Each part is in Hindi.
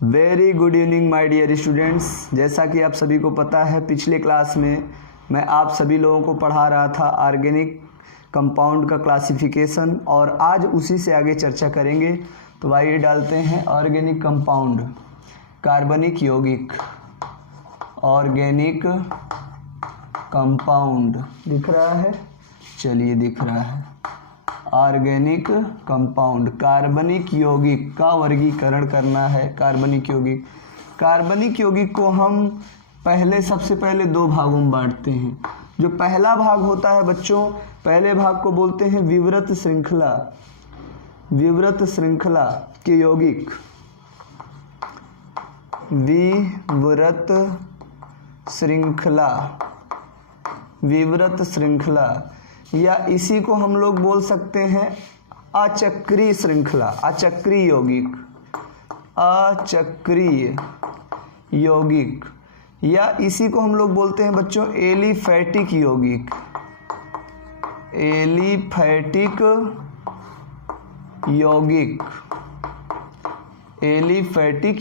Very good evening my dear students. जैसा कि आप सभी को पता है, पिछले क्लास में मैं आप सभी लोगों को पढ़ा रहा था ऑर्गेनिक कंपाउंड का क्लासिफिकेशन, और आज उसी से आगे चर्चा करेंगे। तो आइए डालते हैं ऑर्गेनिक कंपाउंड, कार्बनिक यौगिक। ऑर्गेनिक कंपाउंड दिख रहा है? चलिए, दिख रहा है। ऑर्गेनिक कंपाउंड, कार्बनिक यौगिक का वर्गीकरण करना है। कार्बनिक यौगिक को हम सबसे पहले दो भागों में बांटते हैं। जो पहला भाग होता है बच्चों, पहले भाग को बोलते हैं विवृत श्रृंखला। विवृत श्रृंखला के यौगिक, विवृत श्रृंखला, या इसी को हम लोग बोल सकते हैं अचक्रीय श्रृंखला, अचक्रीय यौगिक, या इसी को हम लोग बोलते हैं बच्चों एलिफैटिक यौगिक। एलिफैटिक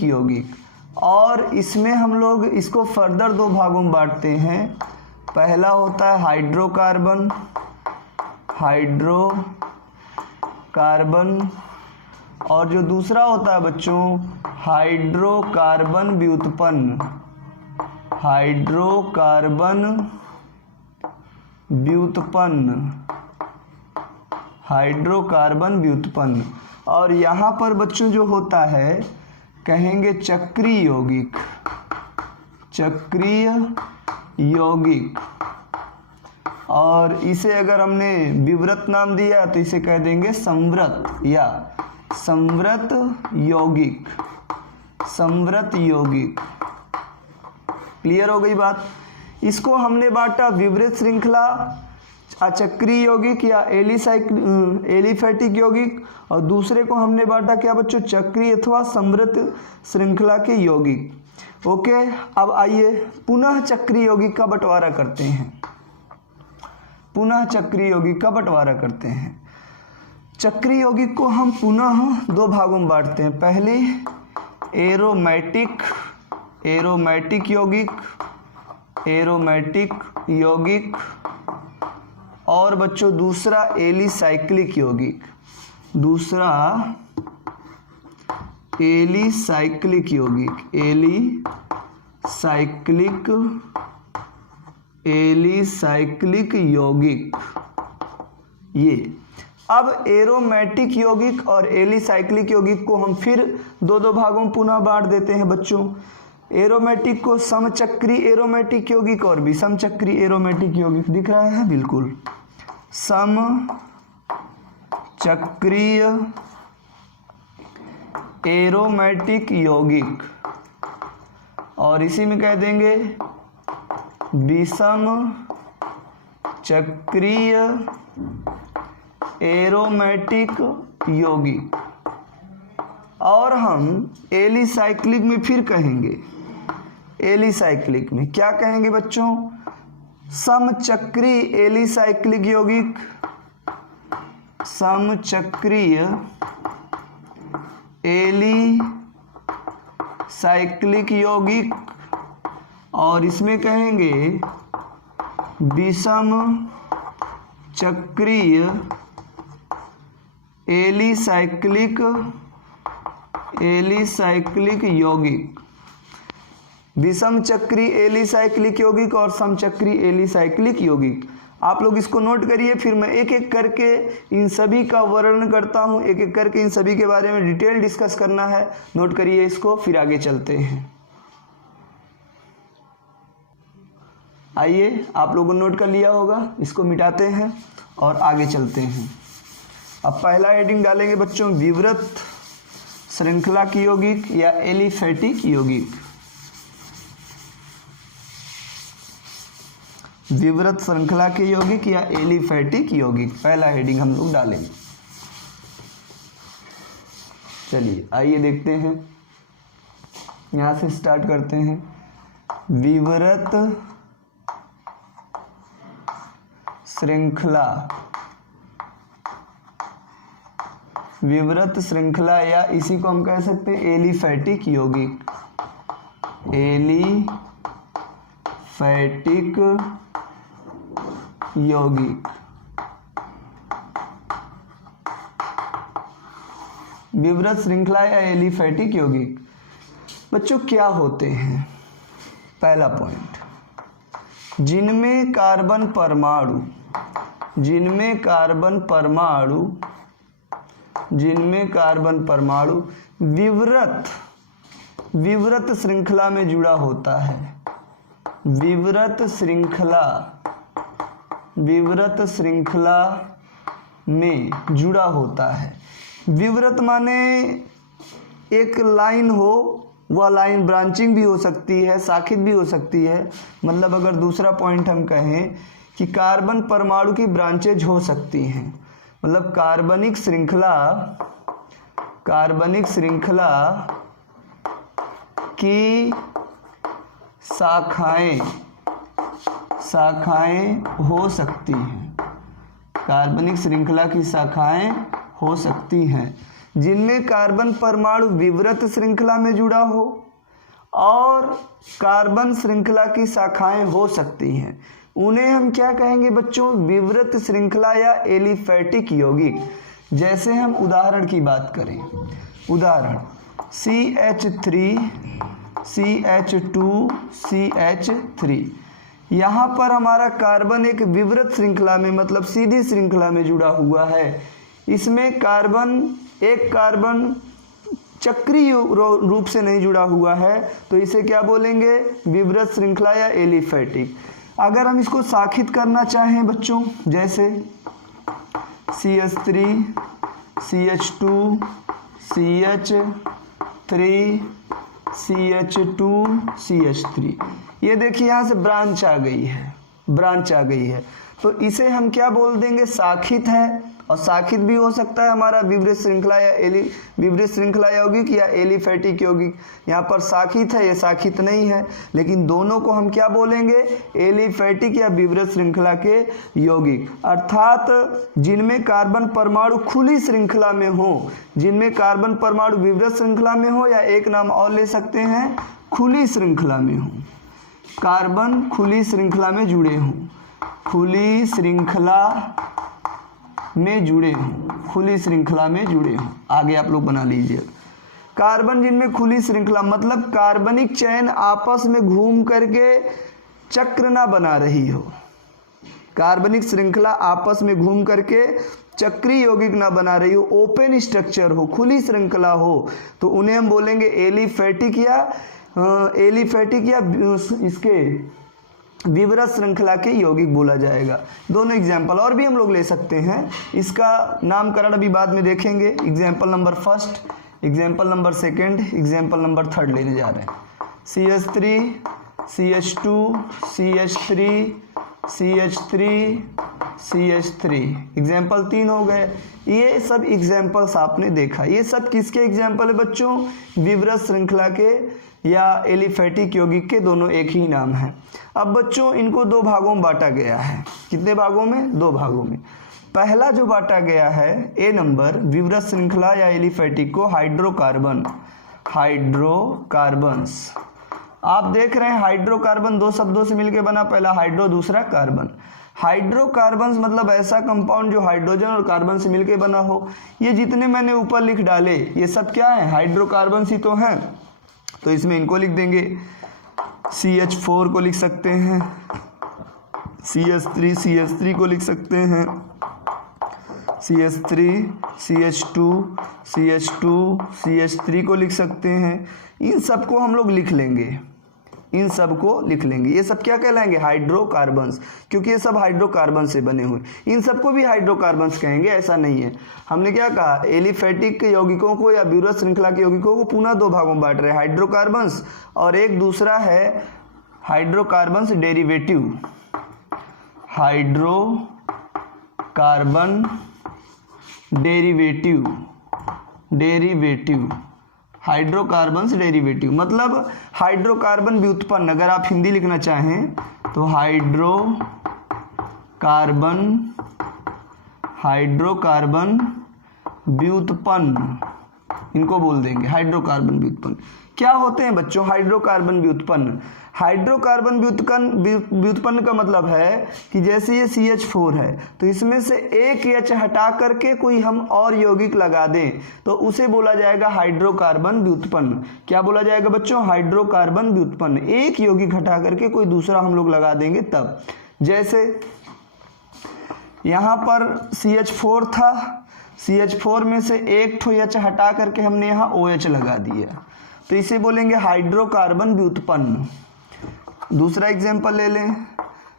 यौगिक। और इसमें हम लोग इसको फर्दर दो भागों में बांटते हैं। पहला होता है हाइड्रोकार्बन, और जो दूसरा होता है बच्चों हाइड्रोकार्बन व्युत्पन्न। और यहाँ पर बच्चों जो होता है कहेंगे चक्रीय यौगिक। और इसे अगर हमने विवृत नाम दिया तो इसे कह देंगे संवृत या संवृत यौगिक। क्लियर हो गई बात? इसको हमने बांटा विवृत श्रृंखला, अचक्रीय यौगिक या एलिफैटिक यौगिक, और दूसरे को हमने बांटा क्या बच्चों, चक्रीय अथवा संवृत श्रृंखला के यौगिक। ओके, अब आइए पुनः चक्रीय यौगिक का बंटवारा करते हैं। चक्रीय यौगिक को हम पुनः दो भागों में बांटते हैं। पहले एरोमेटिक यौगिक, और बच्चों दूसरा एलिसाइक्लिक यौगिक। एलिसाइक्लिक यौगिक। ये अब एरोमेटिक यौगिक और एलिसाइक्लिक यौगिक को हम फिर दो भागों में पुनः बांट देते हैं बच्चों। एरोमेटिक को समचक्रीय एरोमेटिक यौगिक और विषमचक्रीय एरोमेटिक यौगिक। दिख रहा है? बिल्कुल, समचक्रीय एरोमेटिक यौगिक, और इसी में कह देंगे विषम चक्रीय एरोमेटिक यौगिक। और हम एलिसाइक्लिक में फिर कहेंगे, एलिसाइक्लिक में क्या कहेंगे बच्चों, समचक्रीय एलिसाइक्लिक यौगिक, समचक्रीय एलिसाइक्लिक यौगिक, और इसमें कहेंगे विषम चक्रीय एलिसाइक्लिक यौगिक। विषम चक्रीय एलिसाइक्लिक यौगिक और समचक्रीय एलिसाइक्लिक यौगिक। आप लोग इसको नोट करिए, फिर मैं एक एक करके इन सभी का वर्णन करता हूँ। एक एक करके इन सभी के बारे में डिटेल डिस्कस करना है। नोट करिए इसको, फिर आगे चलते हैं। आइए, आप लोगों ने नोट कर लिया होगा, इसको मिटाते हैं और आगे चलते हैं। अब पहला हेडिंग डालेंगे बच्चों विवृत श्रृंखला की यौगिक या एलिफैटिक यौगिक। विवृत श्रृंखला के यौगिक या एलिफैटिक यौगिक, पहला हेडिंग हम लोग डालेंगे। चलिए आइए देखते हैं, यहां से स्टार्ट करते हैं। विवृत विवृत श्रृंखला या इसी को हम कह सकते हैं एलिफैटिक यौगिक, एलिफैटिक यौगिक। विवृत श्रृंखला या एलिफैटिक यौगिक बच्चों क्या होते हैं? पहला पॉइंट, जिनमें कार्बन परमाणु विवृत श्रृंखला में जुड़ा होता है। विवृत श्रृंखला में जुड़ा होता है। विवृत माने एक लाइन हो, वह लाइन ब्रांचिंग भी हो सकती है, शाखित भी हो सकती है। मतलब अगर दूसरा पॉइंट हम कहें कि कार्बन परमाणु की ब्रांचेज हो सकती हैं, मतलब कार्बनिक श्रृंखला की शाखाएं हो सकती हैं। कार्बनिक श्रृंखला की शाखाएं हो सकती हैं जिनमें कार्बन परमाणु विवृत श्रृंखला में जुड़ा हो और कार्बन श्रृंखला की शाखाएं हो सकती हैं। उन्हें हम क्या कहेंगे बच्चों? विवृत श्रृंखला या एलिफैटिक यौगिक। जैसे हम उदाहरण की बात करें, उदाहरण CH3 CH2 CH3, यहाँ पर हमारा कार्बन एक विवृत श्रृंखला में मतलब सीधी श्रृंखला में जुड़ा हुआ है। इसमें एक कार्बन चक्रीय रूप से नहीं जुड़ा हुआ है, तो इसे क्या बोलेंगे? विवृत श्रृंखला या एलिफैटिक। अगर हम इसको शाखित करना चाहें बच्चों, जैसे CH3 CH2 CH3 CH2 CH3, ये देखिए यहाँ से ब्रांच आ गई है, तो इसे हम क्या बोल देंगे? शाखित है। और शाखित भी हो सकता है हमारा विवृत श्रृंखला यौगिक या एलिफैटिक यौगिक। यहाँ पर शाखित है, ये शाखित नहीं है, लेकिन दोनों को हम क्या बोलेंगे? एलिफैटिक या विवृत श्रृंखला के यौगिक। अर्थात जिनमें कार्बन परमाणु खुली श्रृंखला में हो, जिनमें कार्बन परमाणु विवृत श्रृंखला में हो, या एक नाम और ले सकते हैं खुली श्रृंखला में हो। कार्बन खुली श्रृंखला में जुड़े हों, खुली श्रृंखला में जुड़े हों। आगे आप लोग बना लीजिए। कार्बन जिनमें खुली श्रृंखला मतलब कार्बनिक चयन आपस में घूम करके चक्र ना बना रही हो, कार्बनिक श्रृंखला आपस में घूम करके चक्रीय यौगिक ना बना रही हो, ओपन स्ट्रक्चर हो, खुली श्रृंखला हो, तो उन्हें हम बोलेंगे एलिफैटिक या इसके विवृत श्रृंखला के यौगिक बोला जाएगा। दोनों एग्जाम्पल और भी हम लोग ले सकते हैं, इसका नामकरण अभी बाद में देखेंगे। Example number first, example number second, example number third लेने जा रहे हैं। CH3 CH2 CH3 CH3 example 3 हो गए। ये सब एग्जाम्पल्स आपने देखा, ये सब किसके एग्जाम्पल है बच्चों? विवृत श्रृंखला के या एलिफैटिक यौगिक के, दोनों एक ही नाम है। अब बच्चों इनको दो भागों में बांटा गया है। कितने भागों में? दो भागों में। पहला जो बांटा गया है ए नंबर, विवृत श्रृंखला या एलिफैटिक को हाइड्रोकार्बन्स। आप देख रहे हैं हाइड्रोकार्बन दो शब्दों से मिलकर बना, पहला हाइड्रो दूसरा कार्बन। हाइड्रोकार्बन्स मतलब ऐसा कंपाउंड जो हाइड्रोजन और कार्बन से मिलकर बना हो। ये जितने मैंने ऊपर लिख डाले ये सब क्या है? हाइड्रोकार्बन्स ही तो हैं। तो इसमें इनको लिख देंगे, CH4 को लिख सकते हैं, CH3 को लिख सकते हैं, CH3 CH2 को लिख सकते हैं। इन सबको हम लोग लिख लेंगे, ये सब क्या कहलाएंगे? हाइड्रोकार्बन्स, क्योंकि ये सब हाइड्रोकार्बन से बने हुए। इन सबको भी हाइड्रोकार्बन्स कहेंगे, ऐसा नहीं है। हमने क्या कहा? एलिफैटिक के यौगिकों को या विवृत श्रृंखला के यौगिकों को पुनः दो भागों में बांट रहे हैं, हाइड्रोकार्बन्स और एक दूसरा है hydrocarbons derivative. Hydrocarbon derivative hydrocarbons derivative मतलब हाइड्रोकार्बन व्युत्पन्न। अगर आप हिंदी लिखना चाहें तो हाइड्रोकार्बन व्युत्पन्न, इनको बोल देंगे हाइड्रोकार्बन व्युत्पन्न। क्या होते हैं बच्चों हाइड्रोकार्बन व्युत्पन्न? हाइड्रोकार्बन व्युत्पन्न का मतलब है कि जैसे ये CH4 है तो इसमें से एक H हटा करके कोई हम और यौगिक लगा दें तो उसे बोला जाएगा हाइड्रोकार्बन व्युत्पन्न। क्या बोला जाएगा बच्चों? हाइड्रोकार्बन व्युत्पन्न। एक यौगिक हटा करके कोई दूसरा हम लोग लगा देंगे तब। जैसे यहाँ पर CH4 था, CH4 में से एक ठो H हटा करके हमने यहाँ OH लगा दिया तो इसे बोलेंगे हाइड्रोकार्बन व्युत्पन्न। दूसरा एग्जाम्पल ले लें,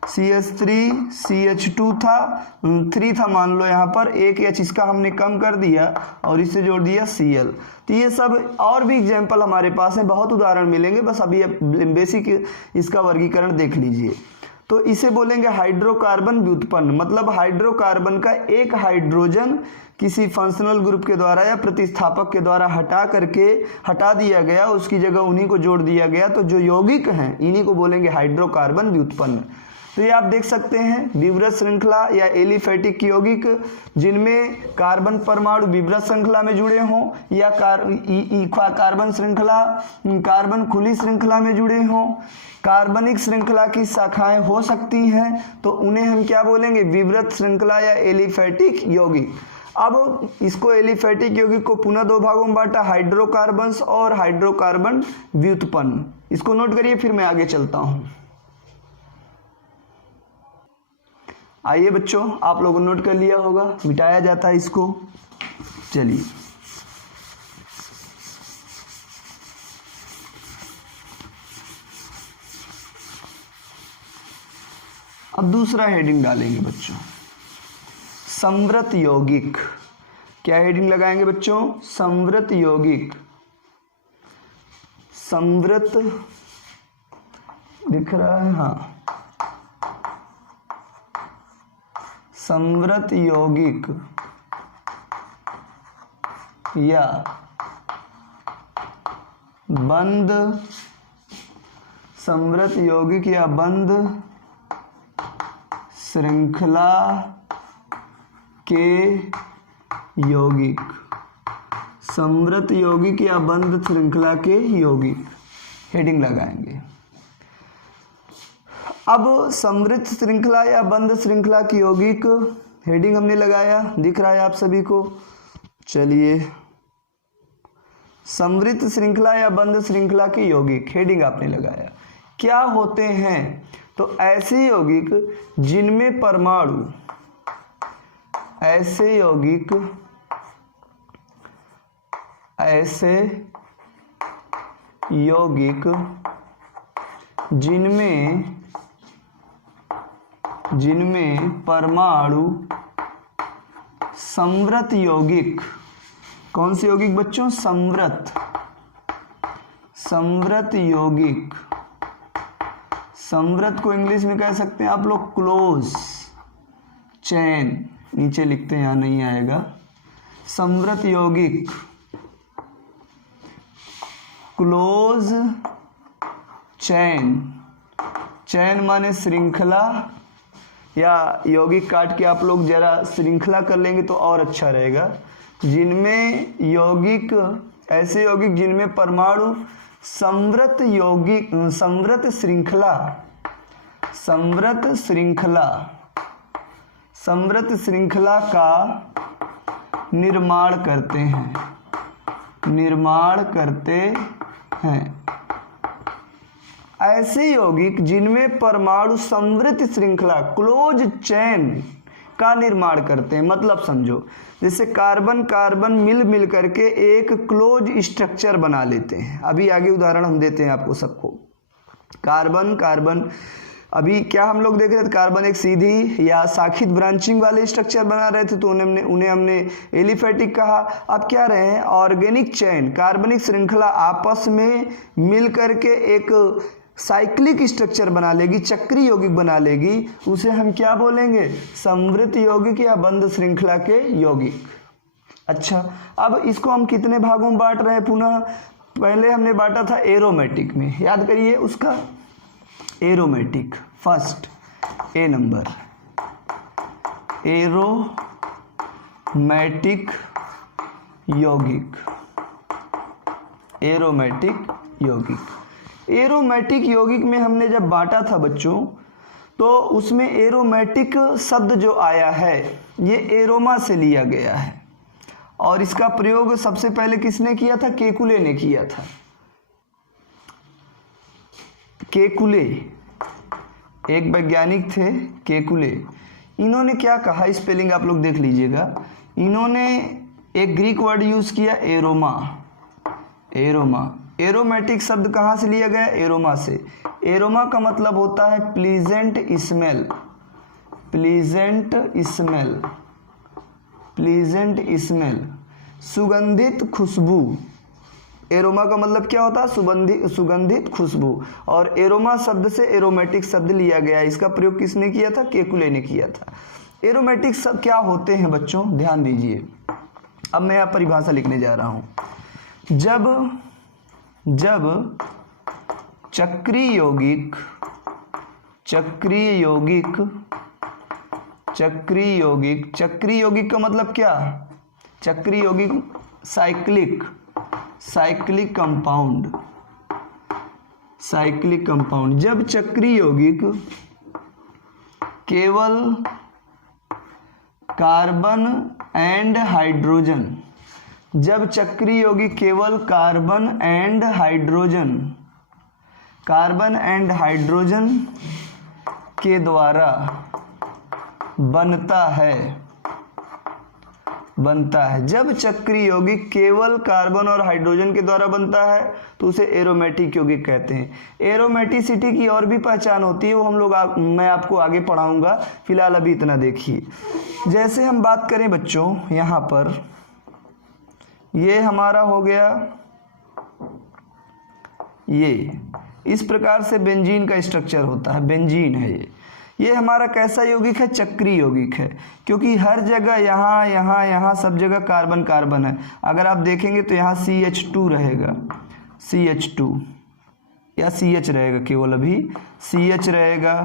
CH3 CH2 था, 3 था मान लो, यहाँ पर एक H इसका हमने कम कर दिया और इससे जोड़ दिया Cl। तो ये सब और भी एग्जाम्पल हमारे पास हैं, बहुत उदाहरण मिलेंगे, बस अभी बेसिक इसका वर्गीकरण देख लीजिए। तो इसे बोलेंगे हाइड्रोकार्बन व्युत्पन्न, मतलब हाइड्रोकार्बन का एक हाइड्रोजन किसी फंक्शनल ग्रुप के द्वारा या प्रतिस्थापक के द्वारा हटा दिया गया, उसकी जगह उन्हीं को जोड़ दिया गया, तो जो यौगिक हैं इन्हीं को बोलेंगे हाइड्रोकार्बन व्युत्पन्न। तो ये आप देख सकते हैं विवृत श्रृंखला या एलिफेटिक यौगिक जिनमें कार्बन परमाणु विवृत श्रृंखला में जुड़े हों या कार्बन श्रृंखला कार्बन खुली श्रृंखला में जुड़े हों, कार्बनिक श्रृंखला की शाखाएं हो सकती हैं, तो उन्हें हम क्या बोलेंगे? विवृत श्रृंखला या एलिफेटिक यौगिक। अब इसको एलिफेटिक यौगिक को पुनः दो भागों में बांटा, हाइड्रोकार्बन्स और हाइड्रोकार्बन व्युत्पन्न। इसको नोट करिए, फिर मैं आगे चलता हूं। आइए बच्चों, आप लोगों ने नोट कर लिया होगा, मिटाया जाता है इसको। चलिए अब दूसरा हेडिंग डालेंगे बच्चों, समवृत यौगिक। क्या हेडिंग लगाएंगे बच्चों? समवृत यौगिक। समवृत दिख रहा है? हाँ, समवृत यौगिक या बंद समवृत यौगिक या बंद श्रृंखला के यौगिक। समवृत यौगिक या बंद श्रृंखला के यौगिक हेडिंग लगाएंगे। अब समवृत श्रृंखला या बंद श्रृंखला की यौगिक हेडिंग हमने लगाया, दिख रहा है आप सभी को। चलिए, समवृत श्रृंखला या बंद श्रृंखला की यौगिक हेडिंग आपने लगाया। क्या होते हैं? तो ऐसे यौगिक जिनमें परमाणु, ऐसे यौगिक जिनमें परमाणु समवृत यौगिक। कौन से यौगिक बच्चों? समवृत यौगिक। समवृत को इंग्लिश में कह सकते हैं आप लोग क्लोज चैन, नीचे लिखते हैं, यहां नहीं आएगा। समवृत यौगिक, क्लोज चैन। चैन माने श्रृंखला, या यौगिक काट के आप लोग जरा श्रृंखला कर लेंगे तो और अच्छा रहेगा। जिनमें यौगिक, ऐसे यौगिक जिनमें परमाणु समवृत यौगिक, समवृत श्रृंखला का निर्माण करते हैं। ऐसे यौगिक जिनमें परमाणु समवृत श्रृंखला क्लोज चैन का निर्माण करते हैं। मतलब समझो, जैसे कार्बन कार्बन मिल करके एक क्लोज स्ट्रक्चर बना लेते हैं। अभी आगे उदाहरण हम देते हैं आपको सबको। कार्बन कार्बन, अभी क्या हम लोग देख रहे थे? कार्बन एक सीधी या शाखित ब्रांचिंग वाले स्ट्रक्चर बना रहे थे, तो उन्हें हमने एलिफेटिक कहा। अब क्या रहे हैं? ऑर्गेनिक चैन, कार्बनिक श्रृंखला आपस में मिल करके एक साइक्लिक स्ट्रक्चर बना लेगी, चक्री यौगिक बना लेगी, उसे हम क्या बोलेंगे? समवृत यौगिक या बंद श्रृंखला के यौगिक। अच्छा, अब इसको हम कितने भागों में बांट रहे हैं? पुनः पहले हमने बांटा था एरोमेटिक में, याद करिए उसका। एरोमेटिक फर्स्ट, ए नंबर, एरोमेटिक यौगिक, एरोमेटिक यौगिक। एरोमेटिक यौगिक में हमने जब बांटा था बच्चों, तो उसमें एरोमेटिक शब्द जो आया है ये एरोमा से लिया गया है, और इसका प्रयोग सबसे पहले किसने किया था? केकुले ने किया था। केकुले एक वैज्ञानिक थे, केकुले। इन्होंने क्या कहा, स्पेलिंग आप लोग देख लीजिएगा। इन्होंने एक ग्रीक वर्ड यूज किया, एरोमा। एरोमा, एरोमेटिक शब्द कहाँ से लिया गया? एरोमा से। एरोमा का मतलब होता है pleasant smell, pleasant smell, pleasant smell, सुगंधित खुशबू। एरोमा का मतलब क्या होता है? सुगंधित खुशबू। और एरोमा शब्द से एरोमेटिक शब्द लिया गया। इसका प्रयोग किसने किया था? केकुले ने किया था। एरोमेटिक शब्द क्या होते हैं बच्चों? ध्यान दीजिए। अब मैं यहाँ परिभाषा लिखने जा रहा हूँ। जब चक्रीय यौगिक, चक्रीय यौगिक, चक्रीय यौगिक, चक्रीय यौगिक का मतलब क्या? चक्रीय यौगिक cyclic, cyclic compound, cyclic compound. जब चक्रीय यौगिक केवल कार्बन एंड हाइड्रोजन, जब चक्रीय यौगिक केवल carbon and hydrogen, carbon and hydrogen के द्वारा बनता है, जब चक्रीय यौगिक केवल कार्बन और हाइड्रोजन के द्वारा बनता है तो उसे एरोमेटिक यौगिक कहते हैं। एरोमेटिसिटी की और भी पहचान होती है, वो हम लोग मैं आपको आगे पढ़ाऊंगा। फिलहाल अभी इतना देखिए। जैसे हम बात करें बच्चों, यहाँ पर ये हमारा हो गया, ये इस प्रकार से बेंजीन का स्ट्रक्चर होता है। बेंजीन है ये हमारा कैसा यौगिक है? चक्रीय यौगिक है, क्योंकि हर जगह यहाँ यहाँ यहाँ सब जगह कार्बन कार्बन है। अगर आप देखेंगे तो यहाँ CH2 रहेगा, CH2 या CH रहेगा, केवल अभी CH रहेगा,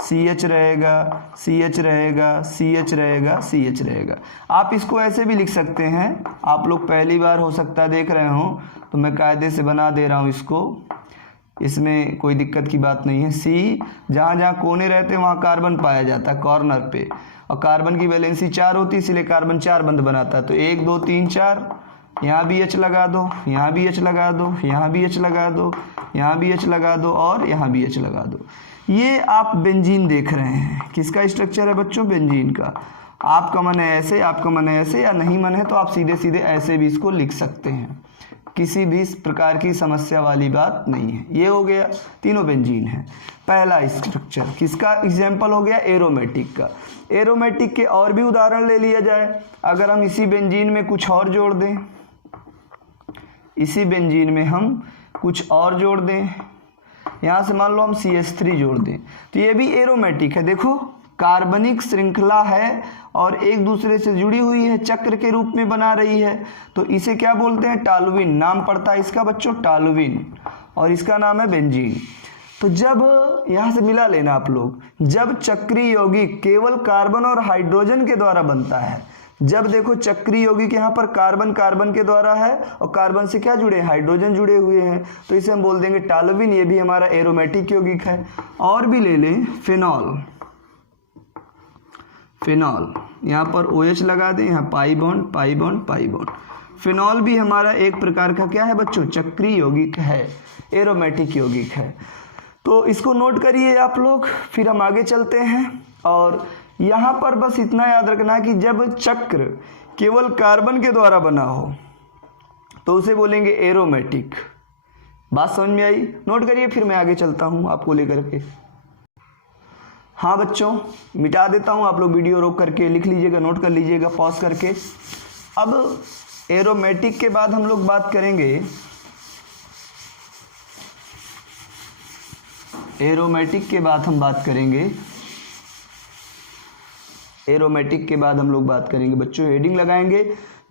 CH रहेगा, CH रहेगा, CH रहेगा, CH रहेगा। आप इसको ऐसे भी लिख सकते हैं। आप लोग पहली बार हो सकता है देख रहे हो, तो मैं कायदे से बना दे रहा हूँ इसको, इसमें कोई दिक्कत की बात नहीं है। सी, जहाँ जहाँ कोने रहते हैं वहाँ कार्बन पाया जाता है कॉर्नर पे, और कार्बन की वैलेंसी 4 होती है, इसलिए कार्बन 4 बंध बनाता है। तो 1 2 3 4, यहाँ भी H लगा दो, यहाँ भी H लगा दो, यहाँ भी H लगा दो, यहाँ भी H लगा दो, और यहाँ भी H लगा दो। ये आप बेंजीन देख रहे हैं। किसका स्ट्रक्चर है बच्चों? बेंजीन का। आपका मन है ऐसे, आपका मन है ऐसे, या नहीं मन है तो आप सीधे सीधे ऐसे भी इसको लिख सकते हैं। किसी भी प्रकार की समस्या वाली बात नहीं है। ये हो गया, तीनों बेंजीन है। पहला स्ट्रक्चर किसका एग्जाम्पल हो गया? एरोमेटिक का। एरोमेटिक के और भी उदाहरण ले लिया जाए। अगर हम इसी बेंजीन में कुछ और जोड़ दें, इसी बेंजीन में हम कुछ और जोड़ दें, यहाँ से मान लो हम CH3 जोड़ दें, तो ये भी एरोमेटिक है। देखो, कार्बनिक श्रृंखला है और एक दूसरे से जुड़ी हुई है, चक्र के रूप में बना रही है, तो इसे क्या बोलते हैं? टॉलुइन। नाम पड़ता है इसका बच्चों, टॉलुइन, और इसका नाम है बेंजीन। तो जब यहाँ से मिला लेना आप लोग, जब चक्रीय यौगिक केवल कार्बन और हाइड्रोजन के द्वारा बनता है, जब देखो चक्रीय यौगिक यहाँ पर कार्बन कार्बन के द्वारा है और कार्बन से क्या जुड़े? हाइड्रोजन जुड़े हुए हैं, तो इसे हम बोल देंगे टॉलुइन। ये भी हमारा एरोमेटिक यौगिक है। और भी ले लें, फिनॉल। फिनॉल, यहाँ पर OH लगा दें, यहाँ pi bond, pi bond, pi bond. Phenol भी हमारा एक प्रकार का क्या है बच्चों? चक्रीय यौगिक है, एरोमेटिक यौगिक है। तो इसको नोट करिए आप लोग, फिर हम आगे चलते हैं। और यहाँ पर बस इतना याद रखना है कि जब चक्र केवल कार्बन के द्वारा बना हो तो उसे बोलेंगे एरोमेटिक। बात समझ में आई? नोट करिए, फिर मैं आगे चलता हूँ आपको लेकर के। हाँ बच्चों, मिटा देता हूँ, आप लोग वीडियो रोक करके लिख लीजिएगा, नोट कर लीजिएगा पॉज करके। अब एरोमेटिक के बाद हम लोग बात करेंगे, एरोमेटिक के बाद हम बात करेंगे, एरोमेटिक के बाद हम लोग बात करेंगे बच्चों, हेडिंग लगाएंगे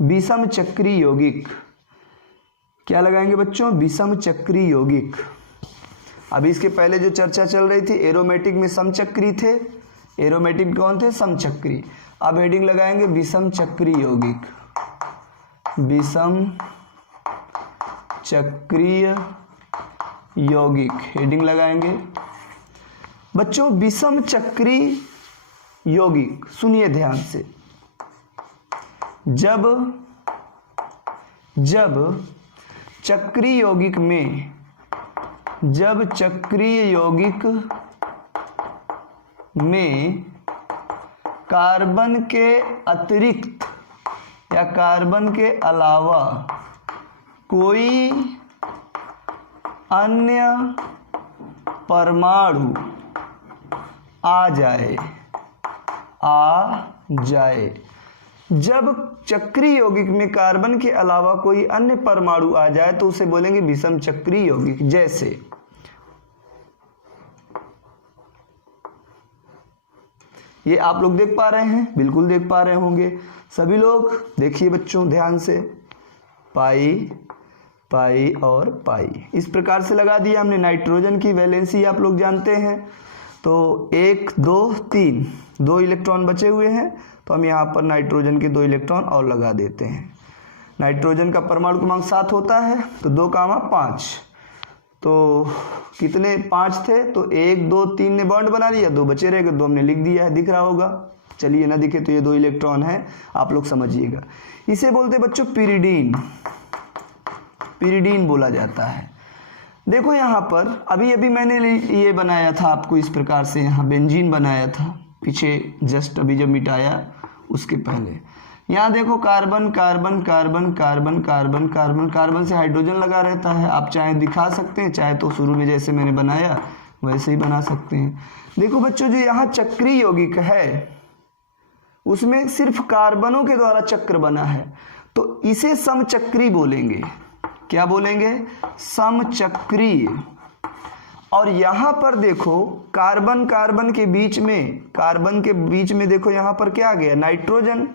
विषम चक्रीय यौगिक। क्या लगाएंगे बच्चों? विषम चक्रीय यौगिक। अभी इसके पहले जो चर्चा चल रही थी, एरोमेटिक में समचक्री थे, एरोमेटिक कौन थे? समचक्री। अब हेडिंग लगाएंगे विषम चक्रीय यौगिक, विषम चक्रीय यौगिक, हेडिंग लगाएंगे। बच्चों विषम चक्रीय यौगिक सुनिए ध्यान से, जब चक्रीय यौगिक में, जब चक्रीय यौगिक में कार्बन के अतिरिक्त या कार्बन के अलावा कोई अन्य परमाणु आ जाए, जब चक्रीय यौगिक में कार्बन के अलावा कोई अन्य परमाणु आ जाए तो उसे बोलेंगे विषम चक्रीय यौगिक। जैसे ये आप लोग देख पा रहे हैं, बिल्कुल देख पा रहे होंगे सभी लोग। देखिए बच्चों ध्यान से, पाई पाई और पाई, इस प्रकार से लगा दिया हमने। नाइट्रोजन की वैलेंसी आप लोग जानते हैं, तो 1 2 3 2 इलेक्ट्रॉन बचे हुए हैं, तो हम यहाँ पर नाइट्रोजन के 2 इलेक्ट्रॉन और लगा देते हैं। नाइट्रोजन का परमाणु क्रमांक 7 होता है, तो 2, 5, तो कितने 5 थे, तो 1 2 3 ने बॉन्ड बना लिया, 2 बचे रह गए, 2 हमने लिख दिया है, दिख रहा होगा। चलिए ना दिखे तो ये 2 इलेक्ट्रॉन है, आप लोग समझिएगा। इसे बोलते बच्चों पिरिडीन, पिरिडीन बोला जाता है। देखो यहाँ पर अभी मैंने ये बनाया था आपको इस प्रकार से, यहाँ बेंजीन बनाया था पीछे, जस्ट अभी जब मिटाया उसके पहले। यहाँ देखो carbon carbon carbon carbon carbon carbon, carbon से हाइड्रोजन लगा रहता है। आप चाहे दिखा सकते हैं, चाहे तो शुरू में जैसे मैंने बनाया वैसे ही बना सकते हैं। देखो बच्चों जो यहाँ चक्रीय यौगिक है उसमें सिर्फ कार्बनों के द्वारा चक्र बना है, तो इसे समचक्री बोलेंगे। क्या बोलेंगे? समचक्रीय। और यहाँ पर देखो कार्बन कार्बन के बीच में, कार्बन के बीच में देखो यहाँ पर क्या आ गया? नाइट्रोजन।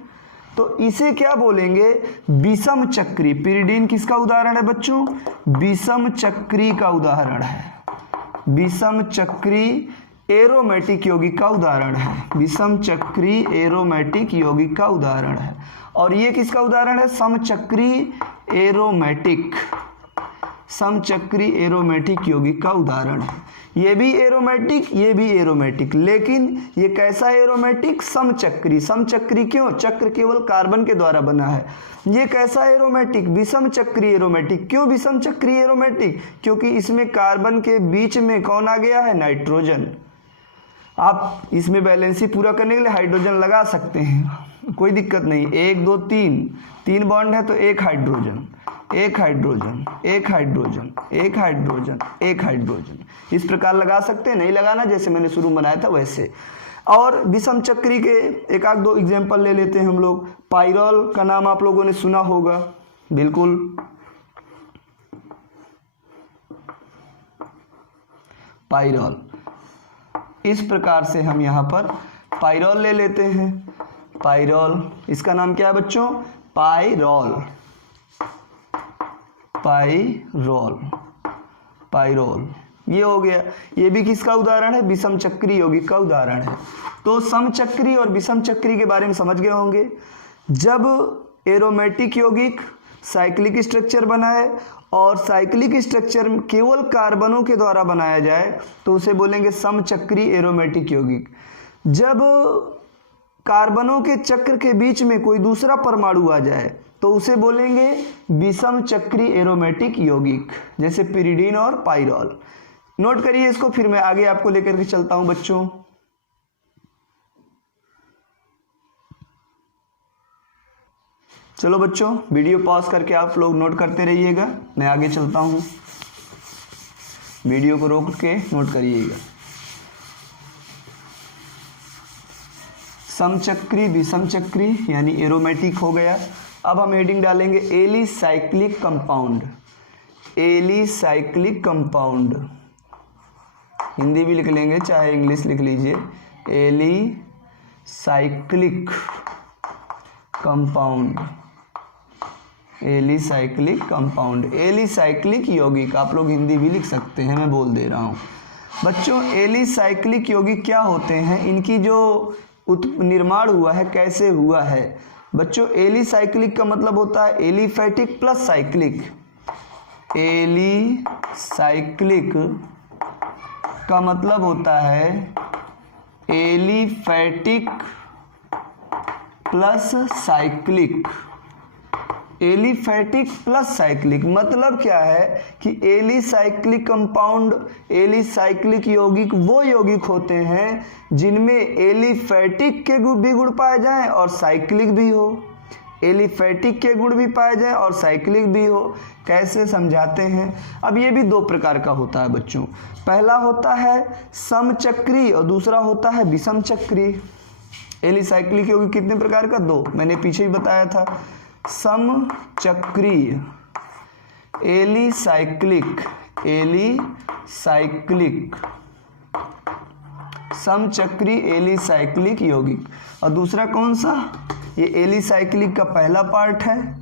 तो इसे क्या बोलेंगे? विषम चक्री। पिरिडीन किसका उदाहरण है बच्चों? विषम चक्री का उदाहरण है। विषम चक्री एरोमेटिक यौगिक का उदाहरण है। विषम चक्री एरोमेटिक यौगिक का उदाहरण है। और ये किसका उदाहरण है? समचक्री एरोमेटिक, समचक्री एरोमेटिक यौगिक का उदाहरण है। ये भी एरोमेटिक, ये भी एरोमेटिक, लेकिन ये कैसा एरोमेटिक? समचक्री। समचक्री क्यों? चक्र केवल कार्बन के द्वारा बना है। ये कैसा एरोमेटिक? विषम चक्री एरोमेटिक। क्यों विषम चक्री एरोमेटिक? क्योंकि इसमें कार्बन के बीच में कौन आ गया है? नाइट्रोजन। आप इसमें बैलेंसी पूरा करने के लिए हाइड्रोजन लगा सकते हैं, कोई दिक्कत नहीं। 1 2 3 बॉन्ड है तो एक हाइड्रोजन, एक हाइड्रोजन, एक हाइड्रोजन, एक हाइड्रोजन, एक हाइड्रोजन, इस प्रकार लगा सकते हैं। नहीं लगाना जैसे मैंने शुरू में बनाया था वैसे। और विषम चक्री के एक आध 2 एग्जाम्पल ले लेते हैं हम लोग। पाइरोल का नाम आप लोगों ने सुना होगा, बिल्कुल। पाइरोल, इस प्रकार से हम यहाँ पर पाइरोल ले लेते हैं। पाइरोल, इसका नाम क्या है बच्चों? पाइरोल। पाइरोल, पाइरोल, ये हो गया। ये भी किसका उदाहरण है? विषम चक्री यौगिक का उदाहरण है। तो समचक्री और विषम चक्री के बारे में समझ गए होंगे। जब एरोमेटिक यौगिक साइक्लिक स्ट्रक्चर बनाए और साइक्लिक स्ट्रक्चर केवल कार्बनों के द्वारा बनाया जाए तो उसे बोलेंगे समचक्री एरोमेटिक यौगिक। जब कार्बनों के चक्र के बीच में कोई दूसरा परमाणु आ जाए तो उसे बोलेंगे विषम चक्री एरोमेटिक यौगिक, जैसे पिरिडीन और पाइरोल। नोट करिए इसको, फिर मैं आगे आपको लेकर के चलता हूं बच्चों। चलो बच्चों, वीडियो पॉज करके आप लोग नोट करते रहिएगा, मैं आगे चलता हूं। वीडियो को रोक के नोट करिएगा। समचक्री, विषम चक्री यानी एरोमेटिक हो गया। अब हम हेडिंग डालेंगे alicyclic compound. Alicyclic compound, Hindi भी लिख लेंगे चाहे इंग्लिश लिख लीजिए। Alicyclic compound, alicyclic compound, alicyclic यौगिक, आप लोग हिंदी भी लिख सकते हैं, मैं बोल दे रहा हूँ बच्चों। एलिसाइक्लिक यौगिक क्या होते हैं? इनकी जो निर्माण हुआ है, कैसे हुआ है, बच्चों एलिसाइक्लिक का मतलब होता है एलिफैटिक प्लस साइक्लिक। एलिसाइक्लिक का मतलब होता है aliphatic plus cyclic. Aliphatic plus cyclic मतलब क्या है कि एलिसाइक्लिक कंपाउंड, एलिसाइक्लिक यौगिक वो यौगिक होते हैं जिनमें एलिफैटिक के भी गुण पाए जाएं और साइक्लिक भी हो। एलिफैटिक के गुण भी पाए जाएं और साइक्लिक भी हो। कैसे समझाते हैं? अब ये भी दो प्रकार का होता है बच्चों। पहला होता है समचक्री और दूसरा होता है विषम चक्री। एलिसाइक्लिक यौगिक कितने प्रकार का? दो, मैंने पीछे ही बताया था। समचक्रीय एलिसाइक्लिक, एलिसाइक्लिक समचक्री एलिसाइक्लिक यौगिक। और दूसरा कौन सा? ये एलिसाइक्लिक का पहला पार्ट है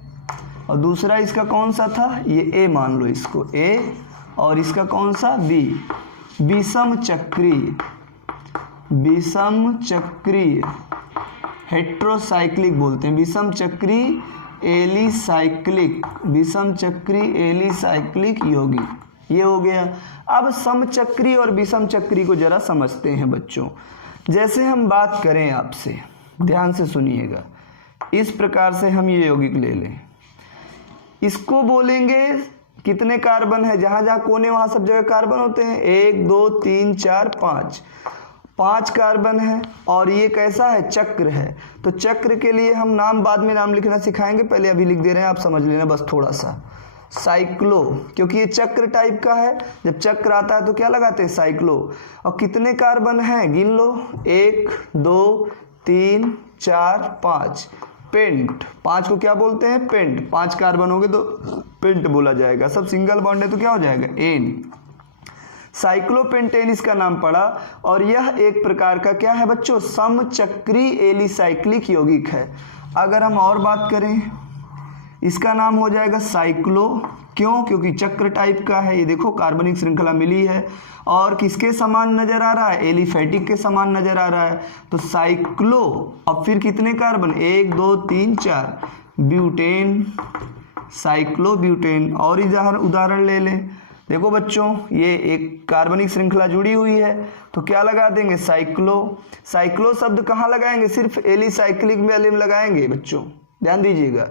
और दूसरा इसका कौन सा था? ये ए मान लो इसको, ए, और इसका कौन सा? बी। विषम चक्रीय, विषम चक्रीय हेट्रोसाइक्लिक बोलते हैं। विषम चक्री एलिसाइक्लिक, विषम चक्री एलिसाइक्लिक यौगिक, ये हो गया। अब समचक्री और विषम चक्री को जरा समझते हैं बच्चों। जैसे हम बात करें आपसे, ध्यान से सुनिएगा, इस प्रकार से हम ये यौगिक ले लें, इसको बोलेंगे कितने कार्बन है? जहां जहां कोने वहां सब जगह कार्बन होते हैं। 1 2 3 4 5, 5 कार्बन है। और ये कैसा है? चक्र है। तो चक्र के लिए हम नाम बाद में नाम लिखना सिखाएंगे, पहले अभी लिख दे रहे हैं, आप समझ लेना बस थोड़ा सा। साइक्लो, क्योंकि ये चक्र टाइप का है, जब चक्र आता है तो क्या लगाते हैं? साइक्लो। और कितने कार्बन हैं? गिन लो, 1 2 3 4 5। पेंट, 5 को क्या बोलते हैं? पेंट। 5 कार्बन होंगे तो पेंट बोला जाएगा। सब सिंगल बॉन्ड है तो क्या हो जाएगा? एन। साइक्लोपेंटेन इसका नाम पड़ा। और यह एक प्रकार का क्या है बच्चों? समचक्री एलिसाइक्लिक यौगिक है। अगर हम और बात करें, इसका नाम हो जाएगा साइक्लो। क्यों? क्योंकि चक्र टाइप का है। ये देखो कार्बनिक श्रृंखला मिली है और किसके समान नजर आ रहा है? एलिफैटिक के समान नजर आ रहा है। तो साइक्लो, अब फिर कितने कार्बन? 1 2 3 4, butane, cyclo butane. और उदाहरण ले लें, देखो बच्चों, ये एक कार्बनिक श्रृंखला जुड़ी हुई है तो क्या लगा देंगे? साइक्लो। साइक्लो शब्द कहाँ लगाएंगे? सिर्फ एलिसाइक्लिक में लगाएंगे बच्चों, ध्यान दीजिएगा।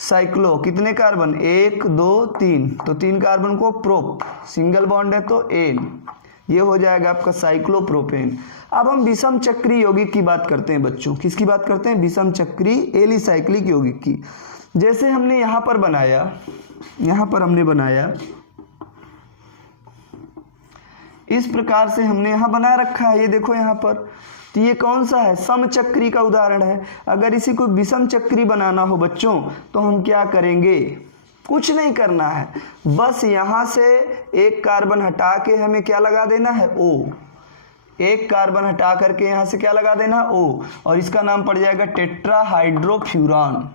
साइक्लो, कितने कार्बन? 1 2 3, तो 3 कार्बन को प्रोप, सिंगल बॉन्ड है तो एन, ये हो जाएगा आपका साइक्लोप्रोपेन। अब हम विषम चक्री यौगिक की बात करते हैं बच्चों। किसकी बात करते हैं? विषम चक्री एलिसाइक्लिक यौगिक की। जैसे हमने यहाँ पर बनाया, यहाँ पर हमने बनाया, इस प्रकार से हमने यहाँ बना रखा है, ये देखो यहाँ पर। तो ये कौन सा है? समचक्री का उदाहरण है। अगर इसी को विषम चक्री बनाना हो बच्चों तो हम क्या करेंगे? कुछ नहीं करना है, बस यहाँ से एक कार्बन हटा के हमें क्या लगा देना है? O। एक कार्बन हटा करके यहाँ से क्या लगा देना? O। और इसका नाम पड़ जाएगा टेट्राहाइड्रोफ्यूरान।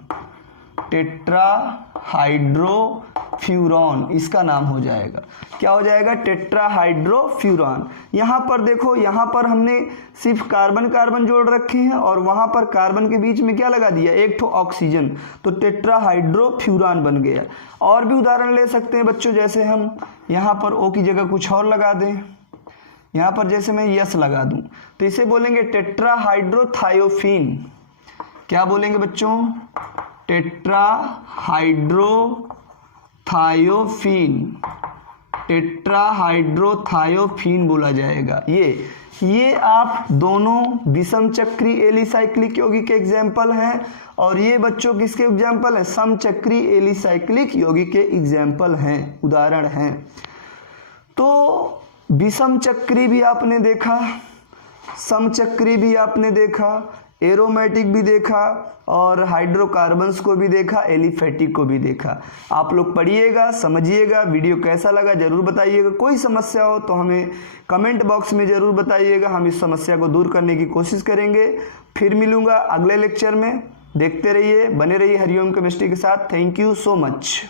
टेट्राहाइड्रोफ्यूरान इसका नाम हो जाएगा। क्या हो जाएगा? टेट्राहाइड्रोफ्यूरान। यहाँ पर देखो, यहाँ पर हमने सिर्फ कार्बन कार्बन जोड़ रखे हैं और वहाँ पर कार्बन के बीच में क्या लगा दिया? एक ठो ऑक्सीजन, तो टेट्राहाइड्रोफ्यूरान बन गया। और भी उदाहरण ले सकते हैं बच्चों, जैसे हम यहाँ पर O की जगह कुछ और लगा दें, यहाँ पर जैसे मैं यस लगा दूं तो इसे बोलेंगे टेट्राहाइड्रोथायोफीन। क्या बोलेंगे बच्चों? टेट्राहाइड्रोथायोफीन, टेट्राहाइड्रोथायोफीन बोला जाएगा। ये आप दोनों विषम चक्री एलिसाइक्लिक यौगिक के एग्जाम्पल हैं और ये बच्चों किसके एग्जाम्पल हैं? समचक्री एलिसाइक्लिक यौगिक के एग्जाम्पल हैं, उदाहरण हैं। तो विषम चक्री भी आपने देखा, समचक्री भी आपने देखा, एरोमेटिक भी देखा और हाइड्रोकार्बन्स को भी देखा, एलिफैटिक को भी देखा। आप लोग पढ़िएगा, समझिएगा। वीडियो कैसा लगा जरूर बताइएगा। कोई समस्या हो तो हमें कमेंट बॉक्स में ज़रूर बताइएगा, हम इस समस्या को दूर करने की कोशिश करेंगे। फिर मिलूँगा अगले लेक्चर में। देखते रहिए, बने रहिए हरिओम केमिस्ट्री के साथ। Thank you so much.